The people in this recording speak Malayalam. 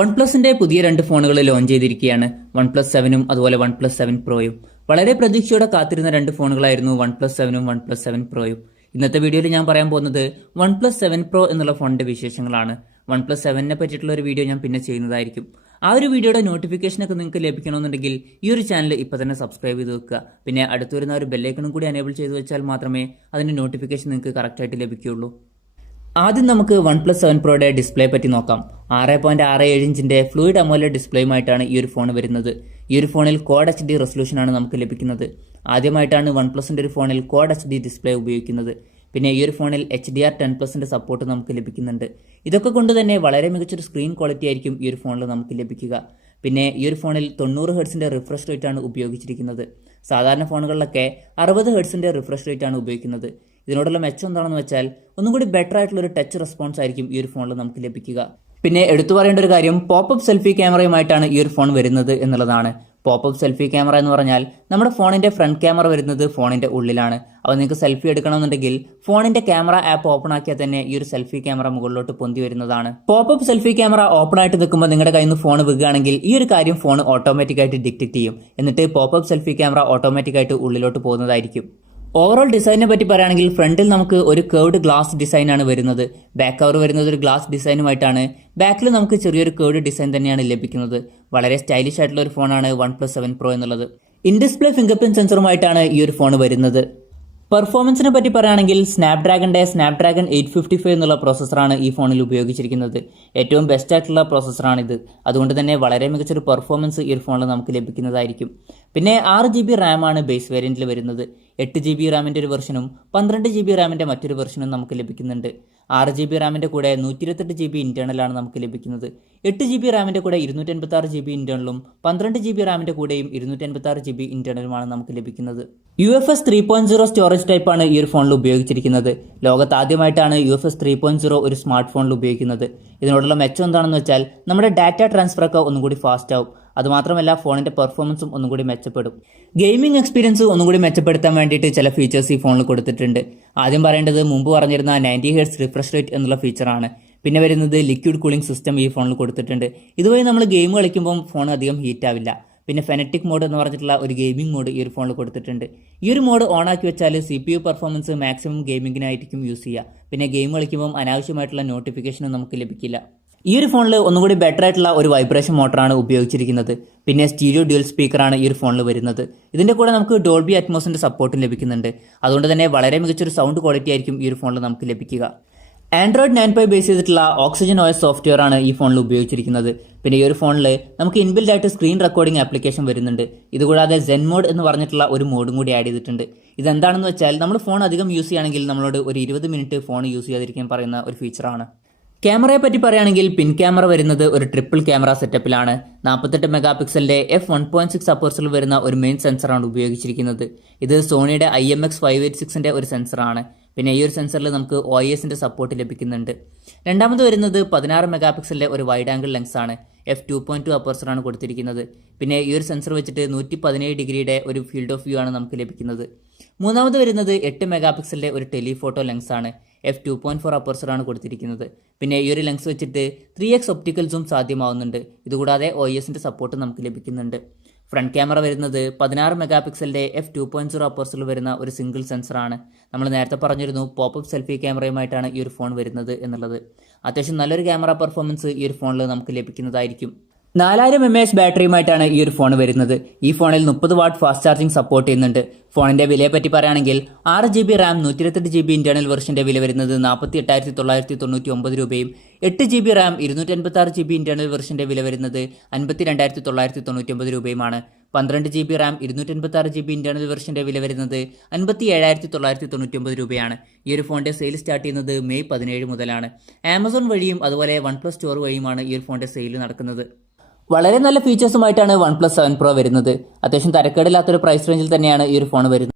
OnePlusന്റെ പുതിയ രണ്ട് ഫോണുകൾ ലോഞ്ച് ചെയ്തിരിക്കുകയാണ്. OnePlus 7ഉം അതുപോലെ OnePlus 7 Proയും. വളരെ പ്രതീക്ഷയോടെ കാത്തിരുന്ന രണ്ട് ഫോണുകളായിരുന്നു OnePlus 7ഉം OnePlus 7 Proയും. ഇന്നത്തെ വീഡിയോയിൽ ഞാൻ പറയാൻ പോകുന്നത് OnePlus 7 Pro എന്നുള്ള ഫോണിന്റെ വിശേഷങ്ങളാണ്. OnePlus 7നെ പറ്റിയിട്ടുള്ള ഒരു വീഡിയോ ഞാൻ പിന്നെ ചെയ്യുന്നതായിരിക്കും. ആ ഒരു വീഡിയോയുടെ നോട്ടിഫിക്കേഷനൊക്കെ നിങ്ങൾക്ക് ലഭിക്കണമെന്നുണ്ടെങ്കിൽ ഈ ഒരു ചാനൽ ഇപ്പോൾ തന്നെ സബ്സ്ക്രൈബ് ചെയ്ത് വെക്കുക. പിന്നെ അടുത്ത് വരുന്ന ഒരു ബെല്ലൈക്കണും കൂടി എനേബിൾ ചെയ്ത് വെച്ചാൽ മാത്രമേ അതിന്റെ നോട്ടിഫിക്കേഷൻ നിങ്ങൾക്ക് കറക്റ്റായിട്ട് ലഭിക്കുകയുള്ളൂ. ആദ്യം നമുക്ക് OnePlus 7 Proയുടെ ഡിസ്പ്ലേ പറ്റി നോക്കാം. 6.67 ഇഞ്ചിന്റെ ഫ്ലൂയിഡ് അമോലെഡ് ഡിസ്പ്ലേയുമായിട്ടാണ് ഈ ഒരു ഫോൺ വരുന്നത്. ഈ ഒരു ഫോണിൽ ക്വാഡ് HD റെസൊല്യൂഷനാണ് നമുക്ക് ലഭിക്കുന്നത്. ആദ്യമായിട്ടാണ് OnePlusന്റെ ഒരു ഫോണിൽ ക്വാഡ് HD ഡിസ്പ്ലേ ഉപയോഗിക്കുന്നത്. പിന്നെ ഈ ഒരു ഫോണിൽ HDR10+ന്റെ സപ്പോർട്ട് നമുക്ക് ലഭിക്കുന്നുണ്ട്. ഇതൊക്കെ കൊണ്ട് തന്നെ വളരെ മികച്ചൊരു സ്ക്രീൻ ക്വാളിറ്റി ആയിരിക്കും ഈ ഒരു ഫോണിൽ നമുക്ക് ലഭിക്കുക. പിന്നെ ഈ ഒരു ഫോണിൽ 90 ഹെർട്സിന്റെ റിഫ്രഷ് റേറ്റ് ആണ് ഉപയോഗിച്ചിരിക്കുന്നത്. സാധാരണ ഫോണുകളിലൊക്കെ 60 ഹെർട്സിന്റെ റിഫ്രഷ് റേറ്റ് ആണ് ഉപയോഗിക്കുന്നത്. ഇതിനോടുള്ള മെച്ചം എന്താണെന്ന് വെച്ചാൽ ഒന്നും കൂടി ബെറ്റർ ആയിട്ടുള്ള ഒരു ടച്ച് റെസ്പോൺസ് ആയിരിക്കും ഈ ഒരു ഫോണിൽ നമുക്ക് ലഭിക്കുക. പിന്നെ എടുത്തു പറയേണ്ട ഒരു കാര്യം പോപ്പപ്പ് സെൽഫി ക്യാമറയുമായിട്ടാണ് ഈ ഒരു ഫോൺ വരുന്നത് എന്നുള്ളതാണ്. പോപ്പപ്പ് സെൽഫി ക്യാമറ എന്ന് പറഞ്ഞാൽ നമ്മുടെ ഫോണിന്റെ ഫ്രണ്ട് ക്യാമറ വരുന്നത് ഫോണിന്റെ ഉള്ളിലാണ്. അപ്പോൾ നിങ്ങൾക്ക് സെൽഫി എടുക്കണമെന്നുണ്ടെങ്കിൽ ഫോണിന്റെ ക്യാമറ ആപ്പ് ഓപ്പൺ ആക്കിയാൽ തന്നെ ഈ ഒരു സെൽഫി ക്യാമറ മുകളിലോട്ട് പൊന്തി വരുന്നതാണ്. പോപ്പപ്പ് സെൽഫി ക്യാമറ ഓപ്പൺ ആയിട്ട് നിൽക്കുമ്പോൾ നിങ്ങളുടെ കയ്യിൽ നിന്ന് ഫോൺ വീഴുകയാണെങ്കിൽ ഈ ഒരു കാര്യം ഫോൺ ഓട്ടോമാറ്റിക്കായിട്ട് ഡിറ്റക്ട് ചെയ്യും. എന്നിട്ട് പോപ്പപ്പ് സെൽഫി ക്യാമറ ഓട്ടോമാറ്റിക്കായിട്ട് ഉള്ളിലോട്ട് പോകുന്നതായിരിക്കും. ഓവറോൾ ഡിസൈനെ പറ്റി പറയുകയാണെങ്കിൽ ഫ്രണ്ടിൽ നമുക്ക് ഒരു കേർവ്ഡ് ഗ്ലാസ് ഡിസൈൻ ആണ് വരുന്നത്. ബാക്ക് കവർ വരുന്നത് ഒരു ഗ്ലാസ് ഡിസൈനുമായിട്ടാണ്. ബാക്കിൽ നമുക്ക് ചെറിയൊരു കേർവ്ഡ് ഡിസൈൻ തന്നെയാണ് ലഭിക്കുന്നത്. വളരെ സ്റ്റൈലിഷ് ആയിട്ടുള്ള ഒരു ഫോണാണ് OnePlus 7 Pro എന്നുള്ളത്. ഇൻ ഡിസ്പ്ലേ ഫിംഗർ പ്രിന്റ് സെൻസറുമായിട്ടാണ് ഈ ഒരു ഫോൺ വരുന്നത്. പെർഫോമൻസിനെ പറ്റി പറയുകയാണെങ്കിൽ സ്നാപ്ഡ്രാഗൺ 855 എന്നുള്ള പ്രോസസ്സറാണ് ഈ ഫോണിൽ ഉപയോഗിച്ചിരിക്കുന്നത്. ഏറ്റവും ബെസ്റ്റ് ആയിട്ടുള്ള പ്രോസസ്സറാണിത്. അതുകൊണ്ട് തന്നെ വളരെ മികച്ചൊരു പെർഫോമൻസ് ഈ ഒരു ഫോണിൽ നമുക്ക് ലഭിക്കുന്നതായിരിക്കും. പിന്നെ 6GB റാമാണ് ബേസ് വേരിയന്റിൽ വരുന്നത്. 8GB റാമിന്റെ ഒരു വെർഷനും 12GB റാമിന്റെ മറ്റൊരു വെർഷനും നമുക്ക് ലഭിക്കുന്നുണ്ട്. 6GB റാമിന്റെ കൂടെ 128GB ഇന്റേണലാണ് നമുക്ക് ലഭിക്കുന്നത്. 8GB റാമിന്റെ കൂടെ 256GB ഇന്റേണലും 12GB റാമിന്റെ കൂടെയും 256GB ഇന്റേണലുമാണ് നമുക്ക് ലഭിക്കുന്നത്. UFS 3.0 സ്റ്റോറേജ് ടൈപ്പാണ് ഈ ഒരു ഫോണിൽ ഉപയോഗിച്ചിരിക്കുന്നത്. ലോകത്ത് ആദ്യമായിട്ടാണ് UFS 3.0 ഒരു സ്മാർട്ട് ഫോണിൽ ഉപയോഗിക്കുന്നത്. ഇതിനോടുള്ള മെച്ചം എന്താണെന്ന് വെച്ചാൽ നമ്മുടെ ഡാറ്റ ട്രാൻസ്ഫർ ഒക്കെ ഒന്നും കൂടി ഫാസ്റ്റ് ആവും. അതുമാത്രമല്ല ഫോണിന്റെ പെർഫോമൻസും ഒന്നും കൂടി മെച്ചപ്പെടും. ഗെയിമിംഗ് എക്സ്പീരിയൻസ് ഒന്നും കൂടി മെച്ചപ്പെടുത്താൻ വേണ്ടിയിട്ട് ചില ഫീച്ചേഴ്സ് ഈ ഫോണിൽ കൊടുത്തിട്ടുണ്ട്. ആദ്യം പറയേണ്ടത് മുമ്പ് പറഞ്ഞിരുന്ന 90 ഹെർട്സ് റിഫ്രഷ് റേറ്റ് എന്നുള്ള ഫീച്ചറാണ്. പിന്നെ വരുന്നത് ലിക്വിഡ് കൂളിംഗ് സിസ്റ്റം ഈ ഫോണിൽ കൊടുത്തിട്ടുണ്ട്. ഇതുവഴി നമ്മൾ ഗെയിം കളിക്കുമ്പോൾ ഫോൺ അധികം ഹീറ്റ് ആവില്ല. പിന്നെ ഫെനറ്റിക് മോഡ് എന്ന് പറഞ്ഞിട്ടുള്ള ഒരു ഗെയിമിംഗ് മോഡ് ഈ ഒരു ഫോണിൽ കൊടുത്തിട്ടുണ്ട്. ഈ ഒരു മോഡ് ഓൺ ആക്കി വെച്ചാൽ CPU പെർഫോമൻസ് മാക്സിമം ഗെയിമിങ്ങിനായിരിക്കും യൂസ് ചെയ്യുക. പിന്നെ ഗെയിം കളിക്കുമ്പോൾ അനാവശ്യമായിട്ടുള്ള നോട്ടിഫിക്കേഷനും നമുക്ക് ലഭിക്കില്ല. ഈ ഒരു ഫോണിൽ ഒന്നുകൂടി ബെറ്റർ ആയിട്ടുള്ള ഒരു വൈബ്രേഷൻ മോട്ടറാണ് ഉപയോഗിച്ചിരിക്കുന്നത്. പിന്നെ സ്റ്റീരിയോ ഡ്യുവൽ സ്പീക്കറാണ് ഈ ഒരു ഫോണിൽ വരുന്നത്. ഇതിന്റെ കൂടെ നമുക്ക് ഡോൾബി അറ്റ്മോസിന്റെ സപ്പോർട്ടും ലഭിക്കുന്നുണ്ട്. അതുകൊണ്ട് തന്നെ വളരെ മികച്ചൊരു സൗണ്ട് ക്വാളിറ്റി ആയിരിക്കും ഈ ഒരു ഫോണിൽ നമുക്ക് ലഭിക്കുക. ആൻഡ്രോയിഡ് 9 ബേസ് ചെയ്തിട്ടുള്ള ഓക്സിജൻ OS സോഫ്റ്റ്വെയർ ആണ് ഈ ഫോണിൽ ഉപയോഗിച്ചിരിക്കുന്നത്. പിന്നെ ഈ ഒരു ഫോണിൽ നമുക്ക് ഇൻബിൽഡ് ആയിട്ട് സ്ക്രീൻ റെക്കോർഡിംഗ് ആപ്ലിക്കേഷൻ വരുന്നുണ്ട്. ഇതുകൂടാതെ സെൻ മോഡ് എന്ന് പറഞ്ഞിട്ടുള്ള ഒരു മോഡും കൂടി ആഡ് ചെയ്തിട്ടുണ്ട്. ഇതെന്താണെന്ന് വെച്ചാൽ നമ്മൾ ഫോൺ അധികം യൂസ് ചെയ്യുകയാണെങ്കിൽ നമ്മളോട് ഒരു 20 മിനിറ്റ് ഫോൺ യൂസ് ചെയ്യാതിരിക്കാൻ പറയുന്ന ഒരു ഫീച്ചറാണ്. ക്യാമറയെ പറ്റി പറയുകയാണെങ്കിൽ പിൻ ക്യാമറ വരുന്നത് ഒരു ട്രിപ്പിൾ ക്യാമറ സെറ്റപ്പിലാണ്. 48 മെഗാ പിക്സലിന്റെ f1.6 അപ്പേഴ്സിൽ വരുന്ന ഒരു മെയിൻ സെൻസറാണ് ഉപയോഗിച്ചിരിക്കുന്നത്. ഇത് സോണിയുടെ IMX586ന്റെ ഒരു സെൻസറാണ്. പിന്നെ ഈ ഒരു സെൻസറിൽ നമുക്ക് OISന്റെ സപ്പോർട്ട് ലഭിക്കുന്നുണ്ട്. രണ്ടാമത് വരുന്നത് 16 മെഗാ പിക്സലിന്റെ ഒരു വൈഡ് ആംഗിൾ ലെൻസ് ആണ്. f2.2 അപ്പേഴ്സിലാണ് കൊടുത്തിരിക്കുന്നത്. പിന്നെ ഈ ഒരു സെൻസർ വെച്ചിട്ട് 117 ഡിഗ്രിയുടെ ഒരു ഫീൽഡ് ഓഫ് വ്യൂ ആണ് നമുക്ക് ലഭിക്കുന്നത്. മൂന്നാമത് വരുന്നത് 8 മെഗാ പിക്സലിന്റെ ഒരു ടെലിഫോട്ടോ ലെൻസ് ആണ്. f2.4 അപ്പേഴ്സിലാണ് കൊടുത്തിരിക്കുന്നത്. പിന്നെ ഈ ഒരു ലെൻസ് വെച്ചിട്ട് 3x ഒപ്റ്റിക്കൽ സൂം സാധ്യമാവുന്നുണ്ട്. ഇതുകൂടാതെ OISന്റെ സപ്പോർട്ട് നമുക്ക് ലഭിക്കുന്നുണ്ട്. ഫ്രണ്ട് ക്യാമറ വരുന്നത് 16 മെഗാ പിക്സലിന്റെ f2.0 അപ്പേഴ്സിൽ വരുന്ന ഒരു സിംഗിൾ സെൻസറാണ്. നമ്മൾ നേരത്തെ പറഞ്ഞിരുന്നു പോപ്പപ്പ് സെൽഫി ക്യാമറയുമായിട്ടാണ് ഈ ഒരു ഫോൺ വരുന്നത് എന്നുള്ളത്. അത്യാവശ്യം നല്ലൊരു ക്യാമറ പെർഫോമൻസ് ഈ ഒരു ഫോണിൽ നമുക്ക് ലഭിക്കുന്നതായിരിക്കും. 4000 mAh ബാറ്ററിയുമായിട്ടാണ് ഈ ഒരു ഫോൺ വരുന്നത്. ഈ ഫോണിൽ 30 വാട്ട് ഫാസ്റ്റ് ചാർജിംഗ് സപ്പോർട്ട് ചെയ്യുന്നുണ്ട്. ഫോണിന്റെ വിലയെ പറ്റി പറയുകയാണെങ്കിൽ 6GB റാം 128GB ഇന്റേണൽ വെർഷന്റെ വില വരുന്നത് 48,999 രൂപയും 8GB റാം 256GB ഇന്റേണൽ വെർഷന്റെ വില വരുന്നത് 52,999 രൂപയുമാണ്. 12GB റാം 256GB ഇന്റേണൽ വെർഷന്റെ വില വരുന്നത് 57,999 രൂപയാണ്. ഈ ഒരു ഫോണിന്റെ സെയിൽ സ്റ്റാർട്ട് ചെയ്യുന്നത് മെയ് 17 മുതലാണ്. ആമസോൺ വഴിയും അതുപോലെ OnePlus സ്റ്റോർ വഴിയുമാണ് ഈ ഒരു ഫോണിന്റെ സെയിൽ നടക്കുന്നത്. വളരെ നല്ല ഫീച്ചേഴ്സുമായിട്ടാണ് OnePlus 7 Pro വരുന്നത്. അത്യാവശ്യം തരക്കേടില്ലാത്തൊരു പ്രൈസ് റേഞ്ചിൽ തന്നെയാണ് ഈ ഒരു ഫോൺ വരുന്നത്.